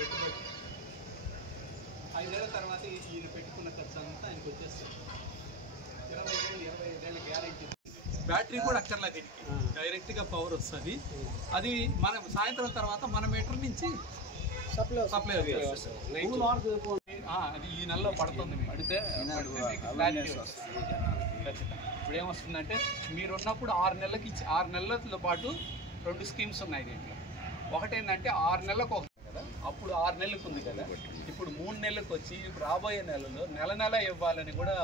పెట్టుబడి 5 ఏళ్ల తర్వాత ఈయన పెట్టుకున్న ఖర్చు అంతా ఆయనకు వచ్చేస్తుంది. 25 ఏళ్ళ గ్యారెంటీ. బ్యాటరీ కూడా అక్కర్లా దీనికి, డైరెక్ట్గా పవర్ వస్తుంది. అది మనం సాయంత్రం తర్వాత మన మీటర్ నుంచి సప్లై అది ఈ నెలలో పడుతుంది. పడితే క్లారిటీ వస్తుంది. ఇప్పుడు ఏమొస్తుందంటే మీరు ఉన్నప్పుడు 6 నెలలకి 6 నెలలతో పాటు 2 స్కీమ్స్ ఉన్నాయి దీంట్లో. ఒకటేంటంటే 6 నెలలకు ఒక కదా, అప్పుడు 6 నెలలకు ఉంది కదా, ఇప్పుడు 3 నెలలకు వచ్చి ఇప్పుడు రాబోయే నెలలో నెల ఇవ్వాలని కూడా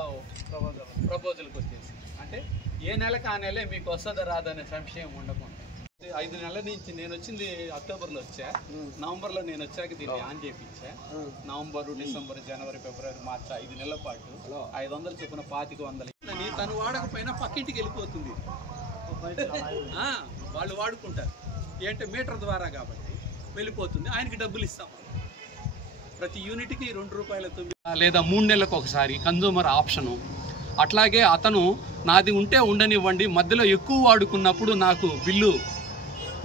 ప్రపోజల్కి వచ్చేసి, అంటే ఏ నెలకు ఆ నెలే మీకు వస్తుందా రాదనే సంశయం ఉండకుండా. 5 నెలల నుంచి నేను వచ్చింది అక్టోబర్లో వచ్చా, నవంబర్లో నేను వచ్చాక దీన్ని ఆన్ చేయించా. నవంబర్, డిసెంబర్, జనవరి, ఫిబ్రవరి, మార్చి 5 నెలల పాటు 500 చొప్పున 2500 తను వాడకపోయినా పక్కింటికి వెళ్ళిపోతుంది. వాళ్ళు వాడుకుంటారు ఏంటంటే మీటర్ ద్వారా కాబట్టి వెళ్ళిపోతుంది. ఆయనకి డబ్బులు ఇస్తాం. ప్రతి యూనిట్కి 2 రూపాయల 9 లేదా 3 నెలలకు ఒకసారి కన్జ్యూమర్ ఆప్షను. అట్లాగే అతను నాది ఉంటే ఉండనివ్వండి, మధ్యలో ఎక్కువ వాడుకున్నప్పుడు నాకు బిల్లు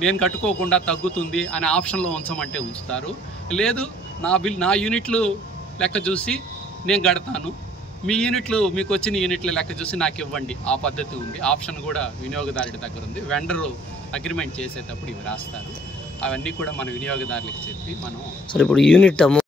నేను కట్టుకోకుండా తగ్గుతుంది అనే ఆప్షన్లో ఉంచమంటే ఉంచుతారు. లేదు నా యూనిట్లు లెక్క చూసి నేను కడతాను, మీ యూనిట్లు మీకు వచ్చిన యూనిట్ల లెక్క చూసి నాకు ఇవ్వండి, ఆ పద్ధతి ఉంది. ఆప్షన్ కూడా వినియోగదారుడి దగ్గర ఉంది. వెండరు అగ్రిమెంట్ చేసేటప్పుడు ఇవి రాస్తారు. అవన్నీ కూడా మన వినియోగదారులకు చెప్పి మనం ఇప్పుడు యూనిట్